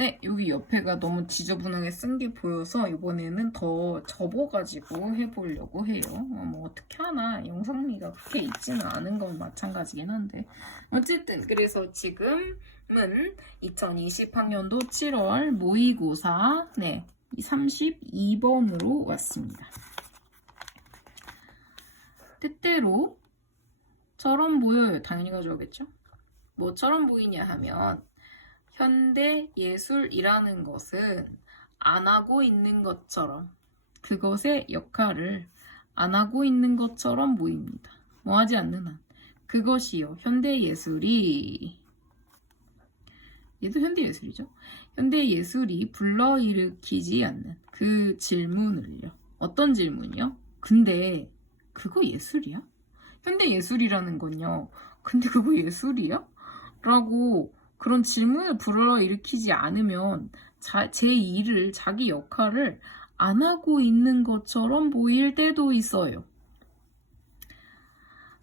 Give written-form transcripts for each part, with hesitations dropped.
네, 여기 옆에가 너무 지저분하게 쓴 게 보여서 이번에는 더 접어가지고 해보려고 해요. 뭐 어떻게 하나 영상미가 그렇게 있지는 않은 건 마찬가지긴 한데 어쨌든 그래서 지금은 2020학년도 7월 모의고사 32번으로 왔습니다. 때때로 처럼 보여요. 당연히 가져오겠죠? 뭐처럼 보이냐 하면 현대 예술이라는 것은 안 하고 있는 것처럼 그것의 역할을 안 하고 있는 것처럼 보입니다. 뭐 하지 않는 한 그것이요. 현대 예술이 얘도 현대 예술이죠. 현대 예술이 불러일으키지 않는 그 질문을요. 어떤 질문이요? 근데 그거 예술이야? 현대 예술이라는 건요. 근데 그거 예술이야? 라고 그런 질문을 불러일으키지 않으면 제 일을, 자기 역할을 안 하고 있는 것처럼 보일 때도 있어요.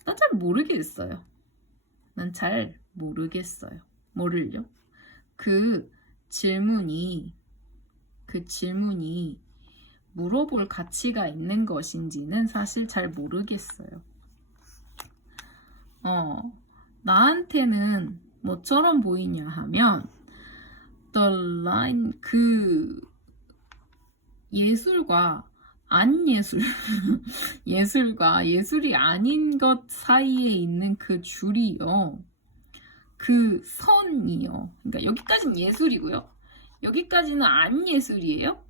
난 잘 모르겠어요. 난 잘 모르겠어요. 뭐를요? 그 질문이 물어볼 가치가 있는 것인지는 사실 잘 모르겠어요. 나한테는 뭐처럼 보이냐 하면 the line 예술과 안 예술 예술과 예술이 아닌 것 사이에 있는 그 줄이요. 그 선이요. 그러니까 여기까지는 예술이고요. 여기까지는 안 예술이에요.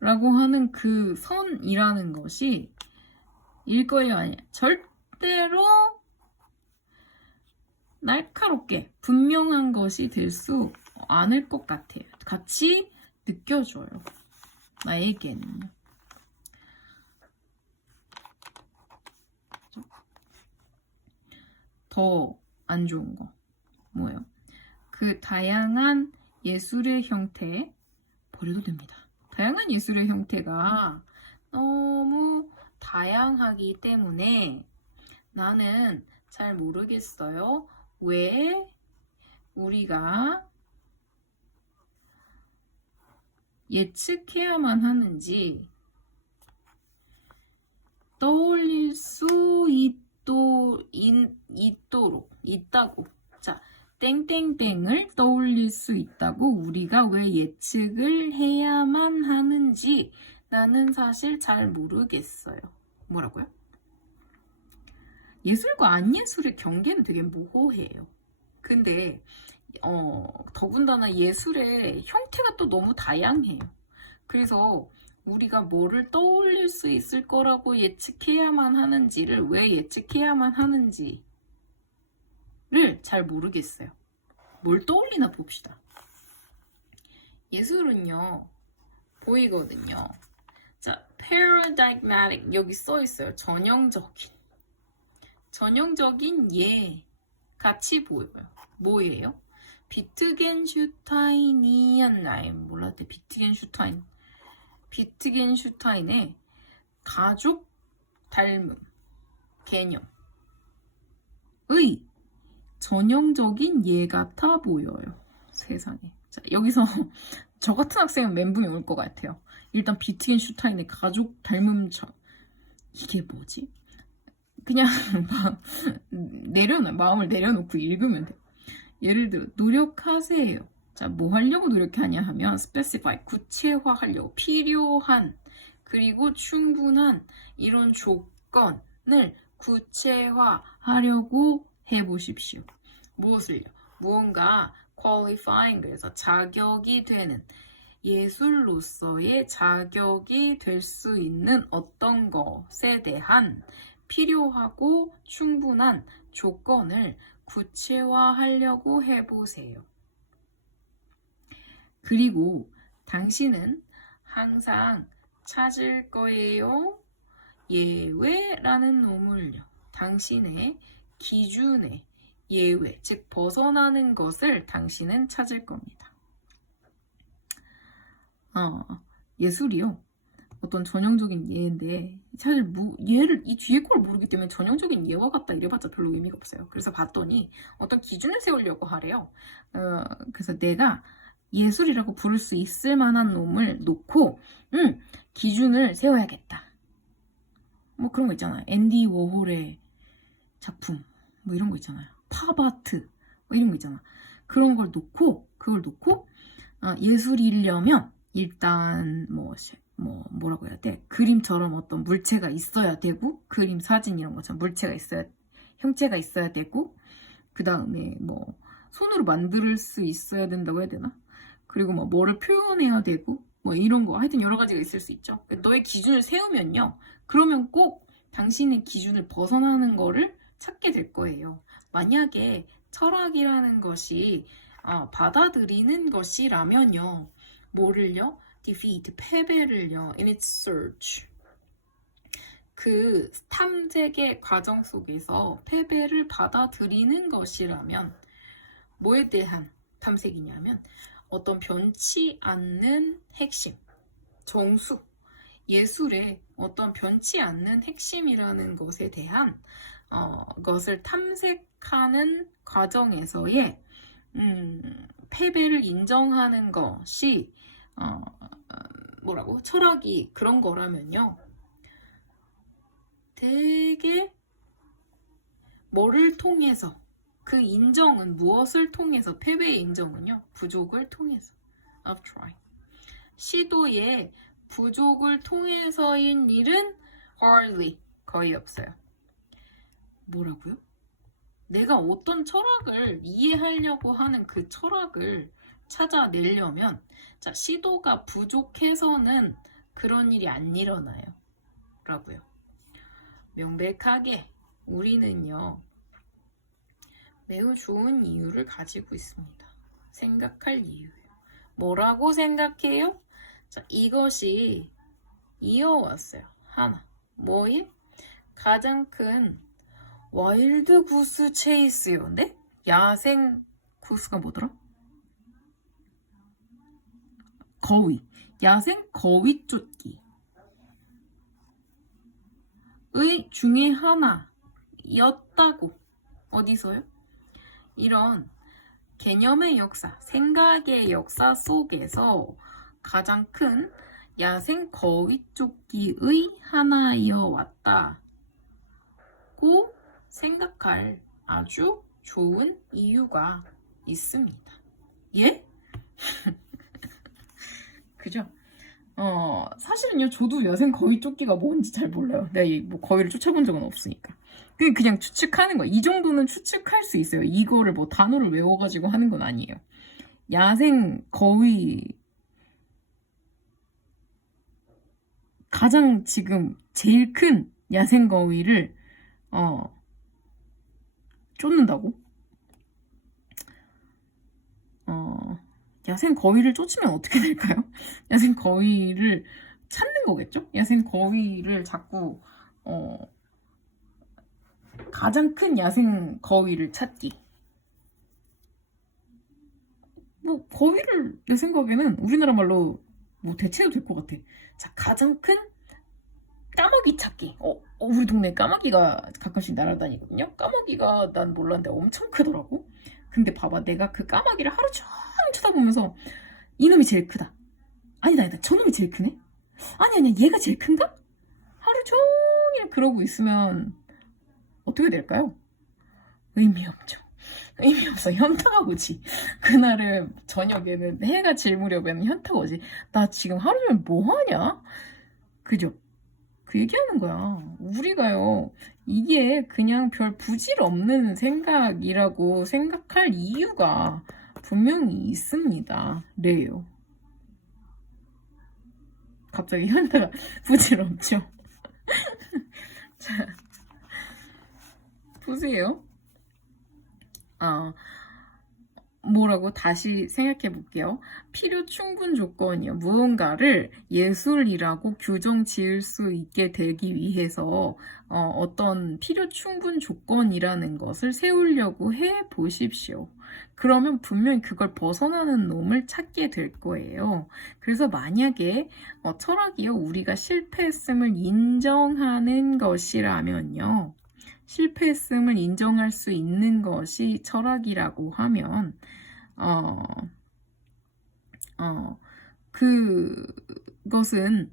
라고 하는 그 선이라는 것이 일 거예요, 아니야? 절대로 날카롭게 분명한 것이 될 수 않을 것 같아요. 같이 느껴져요. 나에게는요. 더 안 좋은 거 뭐예요? 그 다양한 예술의 형태 버려도 됩니다. 다양한 예술의 형태가 너무 다양하기 때문에 나는 잘 모르겠어요. 왜 우리가 예측해야만 하는지 떠올릴 수 있다고. 자, 땡땡땡을 떠올릴 수 있다고 우리가 왜 예측을 해야만 하는지 나는 사실 잘 모르겠어요. 뭐라고요? 예술과 안 예술의 경계는 되게 모호해요. 근데 더군다나 예술의 형태가 또 너무 다양해요. 그래서 우리가 뭐를 떠올릴 수 있을 거라고 예측해야만 하는지를 왜 예측해야만 하는지를 잘 모르겠어요. 뭘 떠올리나 봅시다. 예술은요, 보이거든요. 자, paradigmatic 여기 써 있어요. 전형적인 예 같이 보여요. 뭐예요? 비트겐슈타인이었나요? 몰랐대. 비트겐슈타인의 가족 닮음 개념의 전형적인 예 같아 보여요. 세상에. 자, 여기서 저 같은 학생은 멘붕이 올 것 같아요. 일단 비트겐슈타인의 가족 닮음처 이게 뭐지? 그냥 마음을 내려놓고 읽으면 돼요. 예를 들어 노력하세요. 자, 뭐 하려고 노력하냐 하면 specify, 구체화하려고 필요한 그리고 충분한 이런 조건을 구체화하려고 해보십시오. 무엇을요? 무언가 qualifying, 그래서 자격이 되는 예술로서의 자격이 될 수 있는 어떤 것에 대한 필요하고 충분한 조건을 구체화하려고 해보세요. 그리고 당신은 항상 찾을 거예요. 예외라는 놈을요. 당신의 기준의 예외, 즉 벗어나는 것을 당신은 찾을 겁니다. 예술이요. 어떤 전형적인 예인데 사실 얘를 이 뒤에 걸 모르기 때문에 전형적인 예와 같다 이래봤자 별로 의미가 없어요. 그래서 봤더니 어떤 기준을 세우려고 하래요. 그래서 내가 예술이라고 부를 수 있을 만한 놈을 놓고 기준을 세워야겠다. 뭐 그런 거 있잖아요. 앤디 워홀의 작품 뭐 이런 거 있잖아요. 팝아트 뭐 이런 거 있잖아. 그런 걸 놓고 그걸 놓고 예술이려면 일단 뭐라고 해야 돼? 그림처럼 어떤 물체가 있어야 되고 그림, 사진 이런 것처럼 물체가 있어야 형체가 있어야 되고 그 다음에 뭐 손으로 만들 수 있어야 된다고 해야 되나? 그리고 뭐 뭐를 표현해야 되고 뭐 이런 거 하여튼 여러 가지가 있을 수 있죠. 너의 기준을 세우면요. 그러면 꼭 당신의 기준을 벗어나는 거를 찾게 될 거예요. 만약에 철학이라는 것이 받아들이는 것이라면요. 뭐를요? defeat, 패배를요. in its search. 그 탐색의 과정 속에서 패배를 받아들이는 것이라면 뭐에 대한 탐색이냐면 어떤 변치 않는 핵심, 정수, 예술의 어떤 변치 않는 핵심이라는 것에 대한 것을 탐색하는 과정에서의 패배를 인정하는 것이 철학이 그런 거라면요. 되게 뭐를 통해서 그 인정은 무엇을 통해서 패배의 인정은요. 부족을 통해서 of try. 시도의 부족을 통해서인 일은 hardly 거의 없어요. 뭐라고요? 내가 어떤 철학을 이해하려고 하는 그 철학을 찾아내려면 시도가 부족해서는 그런 일이 안 일어나요. 라고요. 명백하게 우리는요. 매우 좋은 이유를 가지고 있습니다. 생각할 이유예요. 뭐라고 생각해요? 이것이 이어왔어요. 하나. 뭐에? 가장 큰 와일드 구스 체이스요. 네? 야생 구스가 뭐더라? 거위. 야생 거위 쫓기. 의 중에 하나였다고. 어디서요? 이런 개념의 역사, 생각의 역사 속에서 가장 큰 야생 거위 쫓기의 하나이어 왔다고 생각할 아주 좋은 이유가 있습니다. 예? 그죠? 사실은요, 저도 야생 거위 쫓기가 뭔지 잘 몰라요. 내가 뭐 거위를 쫓아본 적은 없으니까. 그냥 추측하는 거야. 이 정도는 추측할 수 있어요. 이거를 뭐 단어를 외워가지고 하는 건 아니에요. 야생 거위 가장 지금 제일 큰 야생 거위를 쫓는다고? 야생 거위를 쫓으면 어떻게 될까요? 야생 거위를 찾는 거겠죠? 야생 거위를 자꾸 가장 큰 야생 거위를 찾기. 뭐 거위를 내 생각에는 우리나라 말로 뭐 대체해도 될 것 같아. 자, 가장 큰 까마귀 찾기. 우리 동네에 까마귀가 가끔씩 날아다니거든요. 까마귀가 난 몰랐는데 엄청 크더라고. 근데 봐봐, 내가 그 까마귀를 하루 종일 쳐다보면서 이놈이 제일 크다. 아니다, 저놈이 제일 크네. 아니야, 얘가 제일 큰가? 하루 종일 그러고 있으면 어떻게 될까요? 의미 없죠. 의미 없어. 현타가 오지. 그날은 저녁에는 해가 질 무렵에는 현타가 오지. 나 지금 하루 종일 뭐 하냐? 그죠? 그 얘기하는 거야. 우리가요, 이게 그냥 별 부질 없는 생각이라고 생각할 이유가 분명히 있습니다. 래요. 갑자기 현타가 부질없죠? 자, 보세요. 뭐라고 다시 생각해 볼게요. 필요 충분 조건이요. 무언가를 예술이라고 규정 지을 수 있게 되기 위해서 어떤 필요 충분 조건이라는 것을 세우려고 해 보십시오. 그러면 분명히 그걸 벗어나는 놈을 찾게 될 거예요. 그래서 만약에 철학이요, 우리가 실패했음을 인정하는 것이라면요. 실패했음을 인정할 수 있는 것이 철학이라고 하면 그것은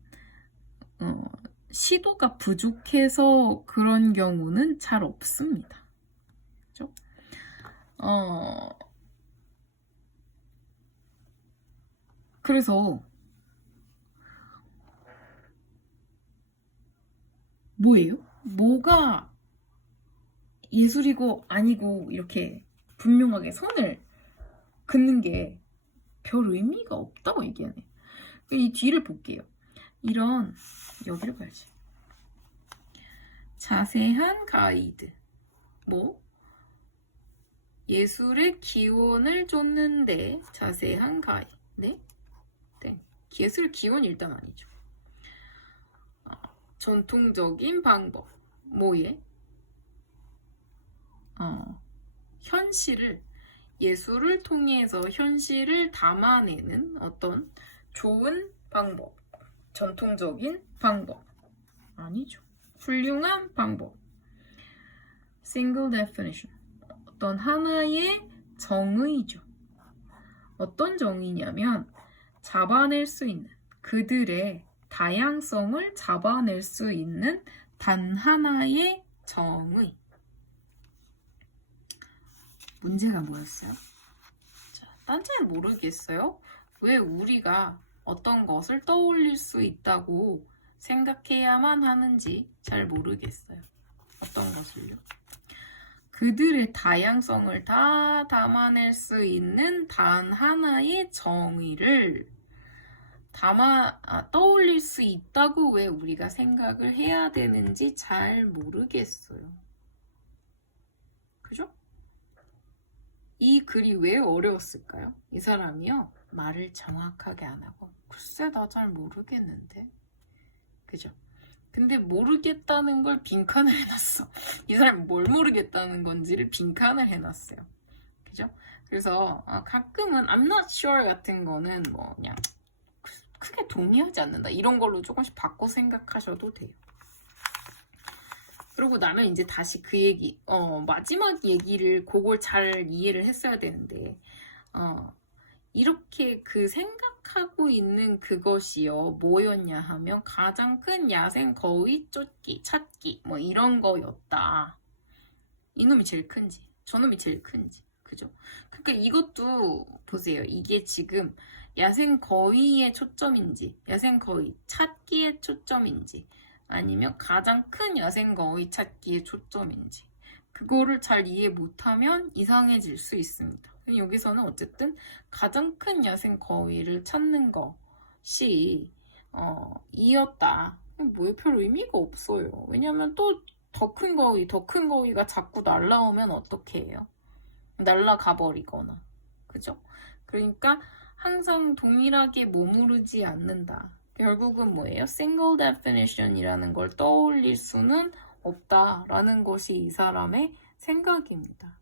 시도가 부족해서 그런 경우는 잘 없습니다. 그죠? 그래서 뭐예요? 뭐가 예술이고 아니고 이렇게 분명하게 선을 긋는 게 별 의미가 없다고 얘기하네. 이 뒤를 볼게요. 이런, 여기를 봐야지. 자세한 가이드. 뭐? 예술의 기원을 쫓는데 자세한 가이드. 네? 네. 예술의 기원이 일단 아니죠. 전통적인 방법. 뭐예? 현실을, 예술을 통해서 현실을 담아내는 어떤 좋은 방법, 전통적인 방법 아니죠. 훌륭한 방법. Single definition. 어떤 하나의 정의죠. 어떤 정의냐면 잡아낼 수 있는, 그들의 다양성을 잡아낼 수 있는 단 하나의 정의. 문제가 뭐였어요? 자, 딴 잘 모르겠어요. 왜 우리가 어떤 것을 떠올릴 수 있다고 생각해야만 하는지 잘 모르겠어요. 어떤 것을요? 그들의 다양성을 다 담아낼 수 있는 단 하나의 정의를 떠올릴 수 있다고 왜 우리가 생각을 해야 되는지 잘 모르겠어요. 그죠? 이 글이 왜 어려웠을까요? 이 사람이요, 말을 정확하게 안 하고, 글쎄 나 잘 모르겠는데, 그죠? 근데 모르겠다는 걸 빈칸을 해놨어. 이 사람이 뭘 모르겠다는 건지를 빈칸을 해놨어요. 그죠? 그래서 가끔은 I'm not sure 같은 거는 뭐 그냥 크게 동의하지 않는다, 이런 걸로 조금씩 바꿔 생각하셔도 돼요. 그러고 나면 이제 다시 그 얘기, 마지막 얘기를 그걸 잘 이해를 했어야 되는데, 이렇게 그 생각하고 있는 그것이요, 뭐였냐 하면 가장 큰 야생 거위 쫓기, 찾기, 뭐 이런 거였다. 이놈이 제일 큰지, 저놈이 제일 큰지, 그죠? 그러니까 이것도 보세요. 이게 지금 야생 거위의 초점인지, 야생 거위 찾기의 초점인지, 아니면 가장 큰 야생 거위 찾기의 초점인지, 그거를 잘 이해 못하면 이상해질 수 있습니다. 여기서는 어쨌든 가장 큰 야생 거위를 찾는 것이 이었다. 뭐에 별 의미가 없어요. 왜냐면 또 더 큰 거위가 자꾸 날라오면 어떻게 해요? 날라가 버리거나, 그죠? 그러니까 항상 동일하게 머무르지 않는다. 결국은 뭐예요? Single definition이라는 걸 떠올릴 수는 없다라는 것이 이 사람의 생각입니다.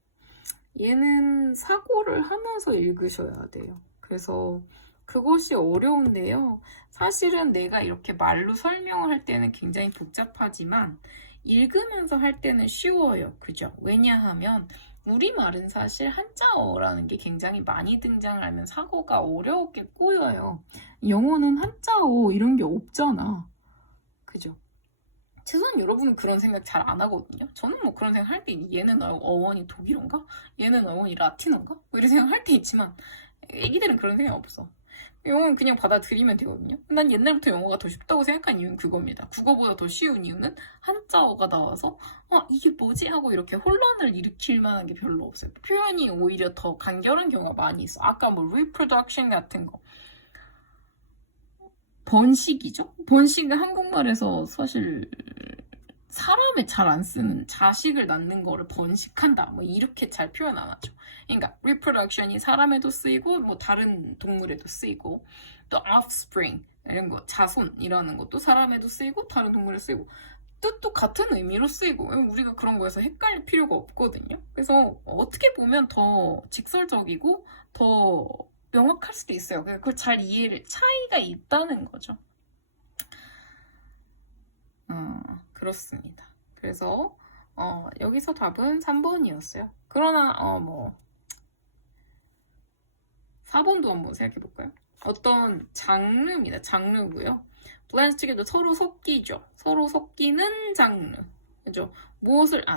얘는 사고를 하면서 읽으셔야 돼요. 그래서 그것이 어려운데요. 사실은 내가 이렇게 말로 설명을 할 때는 굉장히 복잡하지만 읽으면서 할 때는 쉬워요. 그죠? 왜냐하면 우리말은 사실 한자어라는 게 굉장히 많이 등장하면 사고가 어렵게 꼬여요. 영어는 한자어 이런 게 없잖아. 그죠? 최소한 여러분은 그런 생각 잘 안 하거든요. 저는 뭐 그런 생각 할 때 얘는 어원이 독일어인가? 얘는 어원이 라틴어인가? 뭐 이런 생각 할 때 있지만 애기들은 그런 생각 없어. 영어는 그냥 받아들이면 되거든요. 난 옛날부터 영어가 더 쉽다고 생각한 이유는 그겁니다. 국어보다 더 쉬운 이유는 한자어가 나와서 이게 뭐지? 하고 이렇게 혼란을 일으킬 만한 게 별로 없어요. 표현이 오히려 더 간결한 경우가 많이 있어. 아까 뭐 reproduction 같은 거, 번식이죠? 번식은 한국말에서 사실 사람에 잘 안 쓰는 자식을 낳는 거를 번식한다. 뭐 이렇게 잘 표현 안 하죠. 그러니까 reproduction이 사람에도 쓰이고 뭐 다른 동물에도 쓰이고 또 offspring 이런 거 자손이라는 것도 사람에도 쓰이고 다른 동물에 쓰이고 뜻도 같은 의미로 쓰이고 우리가 그런 거에서 헷갈릴 필요가 없거든요. 그래서 어떻게 보면 더 직설적이고 더 명확할 수도 있어요. 그걸 잘 이해를 차이가 있다는 거죠. 그렇습니다. 그래서 여기서 답은 3번이었어요. 그러나 4번도 한번 생각해 볼까요? 어떤 장르입니다. 장르고요. blends together 서로 섞이죠. 서로 섞이는 장르. 그죠?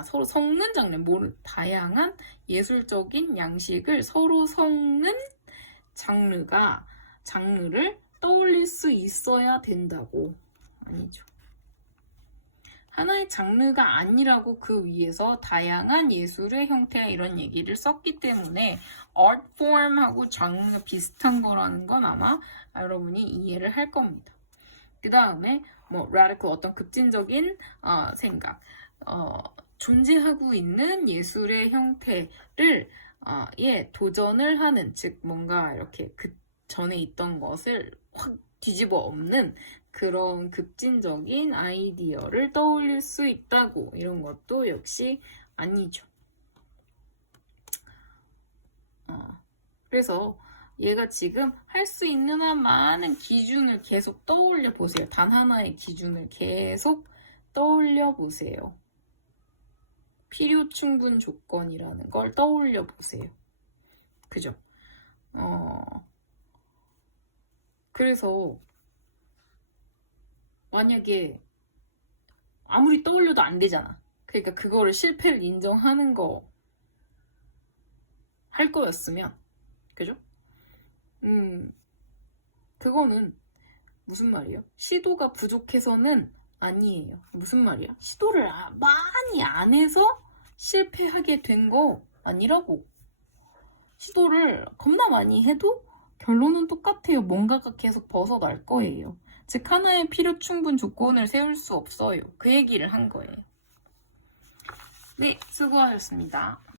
서로 섞는 장르, 다양한 예술적인 양식을 서로 섞는 장르를 떠올릴 수 있어야 된다고. 아니죠. 하나의 장르가 아니라고 그 위에서 다양한 예술의 형태 이런 얘기를 썼기 때문에 art form하고 장르가 비슷한 거라는 건 아마 여러분이 이해를 할 겁니다. 그 다음에 radical 어떤 급진적인 생각, 존재하고 있는 예술의 형태를 도전을 하는, 즉 뭔가 이렇게 그 전에 있던 것을 확 뒤집어 엎는 그런 급진적인 아이디어를 떠올릴 수 있다고. 이런 것도 역시 아니죠. 그래서 얘가 지금 할 수 있는 한 많은 기준을 계속 떠올려 보세요. 단 하나의 기준을 계속 떠올려 보세요. 필요 충분 조건이라는 걸 떠올려 보세요. 그죠? 그래서 만약에 아무리 떠올려도 안 되잖아. 그러니까 그거를 실패를 인정하는 거 할 거였으면, 그죠? 그거는 무슨 말이에요? 시도가 부족해서는 아니에요. 무슨 말이야? 시도를 많이 안 해서 실패하게 된 거 아니라고. 시도를 겁나 많이 해도 결론은 똑같아요. 뭔가가 계속 벗어날 거예요. 즉 하나의 필요 충분 조건을 세울 수 없어요. 그 얘기를 한 거예요. 네, 수고하셨습니다.